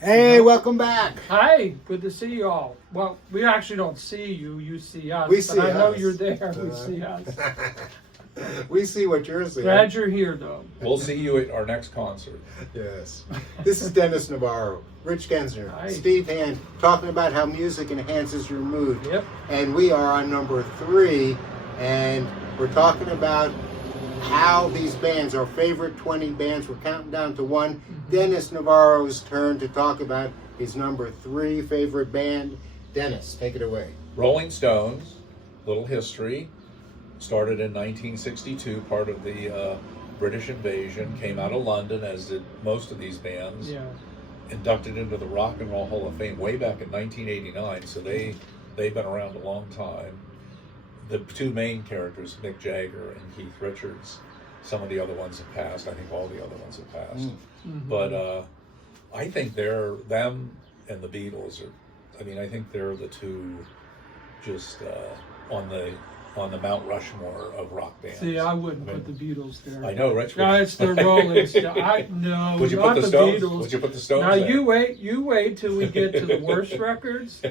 Hey, welcome back. Hi, good to see you all. Well, we actually don't see you, you see us. We see but I know us. you're there, we see us. We see what you're seeing. Glad you're here, though. We'll see you at our next concert. Yes. This is Denis Navarro, Rich Kensinger, Hi. Steve Hand, talking about how music enhances your mood. Yep. And we are on number 3, and we're talking about how these bands, our favorite 20 bands, we're counting down to 1. Denis Navarro's turn to talk about his number 3 favorite band. Dennis, take it away. Rolling Stones, little history, started in 1962, part of the British invasion, came out of London, as did most of these bands. Yeah. Inducted into the Rock and Roll Hall of Fame way back in 1989, so they've been around a long time. The 2 main characters, Mick Jagger and Keith Richards, some of the other ones have passed. I think all the other ones have passed. But I think them and the Beatles I think they're the 2 just on the Mount Rushmore of rock bands. See, I wouldn't put the Beatles there. I know, Rich. Guys, they're Rolling Stones. No, Would you not put the Beatles. Stones? Would you put the Stones Now there? you wait till we get to the worst records.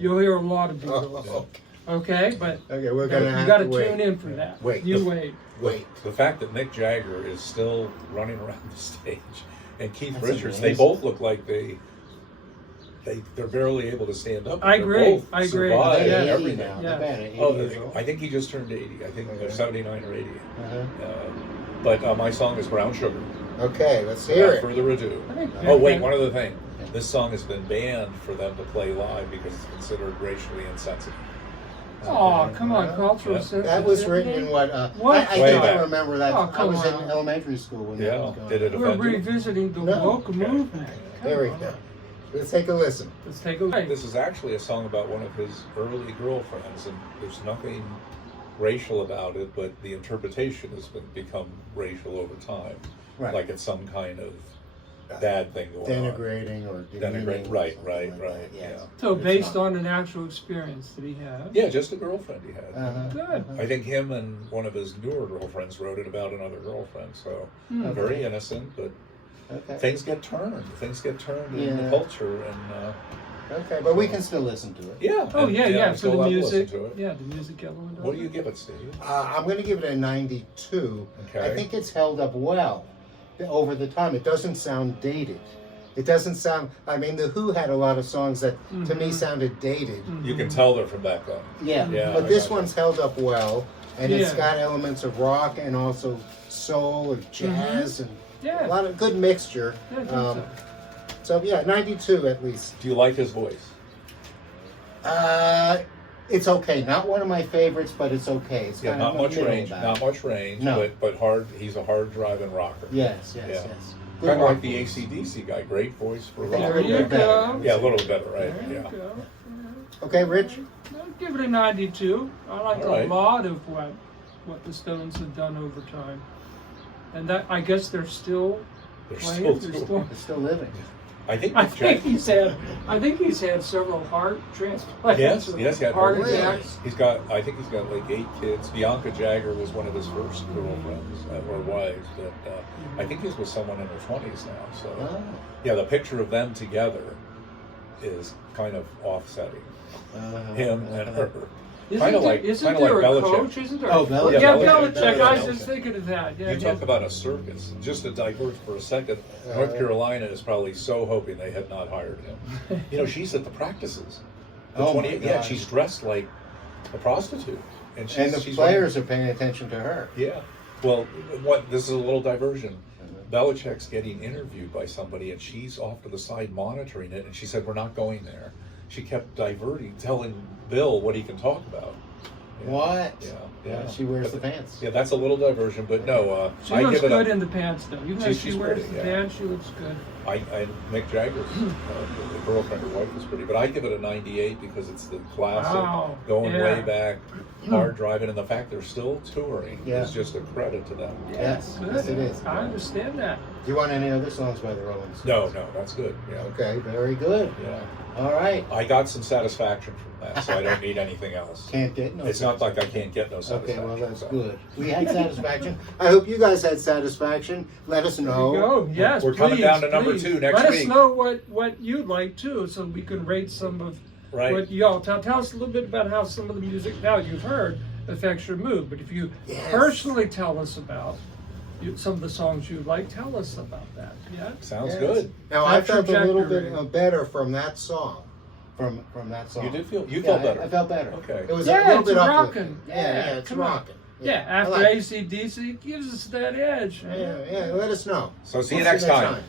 You'll hear a lot of Beatles. Okay, but Okay, we're gonna you have got to to wait. tune in for that. Wait. You wait. Wait. The fact that Mick Jagger is still running around the stage and Keith That's Richards, amazing. they both look like they're barely able to stand up. I They're agree. both I agree. survived They're 80 everything. now. Yeah. They're about 80 Oh, years old. I think he just turned 80. I think they're 79 or 80. Uh-huh. But my song is Brown Sugar. Okay, let's hear Without it. further ado. I think Oh, wait, one other thing. This song has been banned for them to play live because it's considered racially insensitive. Oh, come on, cultural Yeah. sensitivity. That was written in what? What? I Way think I back. remember that. Oh, I come was in on. elementary school when that Yeah, was going did it We're offend you? revisiting the No. woke Okay. movement. There we go. Let's take a listen. Let's take a look. This is actually a song about one of his early girlfriends, and there's nothing racial about it, but the interpretation has become racial over time. Right. Like it's some kind of bad thing going Denigrating or demeaning Denigrate, or right, something right, like right, that. Yes. yeah. So It's based not. on an actual experience that he had. on. Yeah, just a girlfriend he had. Uh-huh. Good. I think him and one of his newer girlfriends wrote it about another girlfriend, so very innocent, but Okay. things get turned. Things get turned in Yeah. the culture, and Okay, but we can still listen to it. yeah. Oh and, yeah, I yeah. For still the love to music. listen to it. Yeah, the music element. What do you give it, Steve? I'm going to give it a 92. Okay. I think it's held up well over the time. It doesn't sound dated. It doesn't sound. I mean, the Who had a lot of songs that to me sounded dated. You can tell they're from back then. Yeah, Yeah, but I this gotcha. one's held up well, and it's Yeah. got elements of rock and also soul and jazz and Yeah. a lot of good mixture. Yeah, I think so. So yeah, 92 at least. Do you like his voice? It's okay. Not one of my favorites, but it's okay. It's Yeah, kind not of much middle range. about Not it. much range, No. but hard. He's a hard driving rocker. Yes, yes, Yeah. yes. Good Kind of like voice. the AC/DC guy. Great voice for There rock. There you bit better. go. Yeah, a little bit better, right? There Yeah. you go. Okay, Rich. I'll give it a 92. I like All right. a lot of what the Stones have done over time, and that I guess they're still They're playing. still They're doing still. It's still living. I think I Mick think Jagger- he's had several heart transplants. Yes, or yes, he had heart heart attacks. He's got. I think he's got like 8 kids. Bianca Jagger was one of his first girlfriends or wives, but I think he's with someone in her 20s now. So Oh. yeah, the picture of them together is kind of offsetting him and her. Kind of like Isn't there a Belichick. coach? Isn't there? Oh, Belichick. Yeah, Yeah, Belichick. Belichick. I was just thinking of that. Yeah, You talk about a circus. Just to divert for a second, North Carolina is probably so hoping they had not hired him. You know, she's at the practices. The Oh, my 28 yeah, gosh. she's dressed like a prostitute, and And the she's players are paying attention to her. yeah. Well, what? This is a little diversion. Belichick's getting interviewed by somebody, and she's off to the side monitoring it. And she said, "We're not going there." She kept diverting, telling Bill what he can talk about. Yeah. What? Yeah. She wears the pants. Yeah, that's a little diversion, but no. She I looks give it good a, in the pants, though. Even though She's she wears pretty, the yeah. pants, she looks good. Mick Jagger's the girlfriend or wife was pretty, but I give it a 98 because it's the classic, Wow. going Yeah. way back, hard driving, and the fact they're still touring Yeah. is just a credit to them. Yes, Good. yes, it is. I understand that. Do you want any other songs by the Rolling Stones? No, that's good. Yeah, Okay, very good. yeah. All right. I got some satisfaction from that, so I don't need anything else. Can't get no. It's not like I can't get no Okay, satisfaction. well that's so. good. We had satisfaction. I hope you guys had satisfaction. Let us There you know. go. Yes, We're coming please, down to number number 2 next let week. us know what you'd like too, so we can rate some of Right. what y'all tell us a little bit about how some of the music now you've heard affects your mood. But if you Yes. personally tell us about some of the songs you like, tell us about that. Yeah. Sounds Yes. good. Now I That felt a little bit trajectory. Better from that song. From that song. You did feel you Yeah, felt better. I felt better. Okay. It was Yeah, a little it's bit rocking. uplifting. Yeah, it's come on. rocking. Yeah, after I like it. AC/DC, it gives us that edge. Yeah, let us know. So see you We'll next time.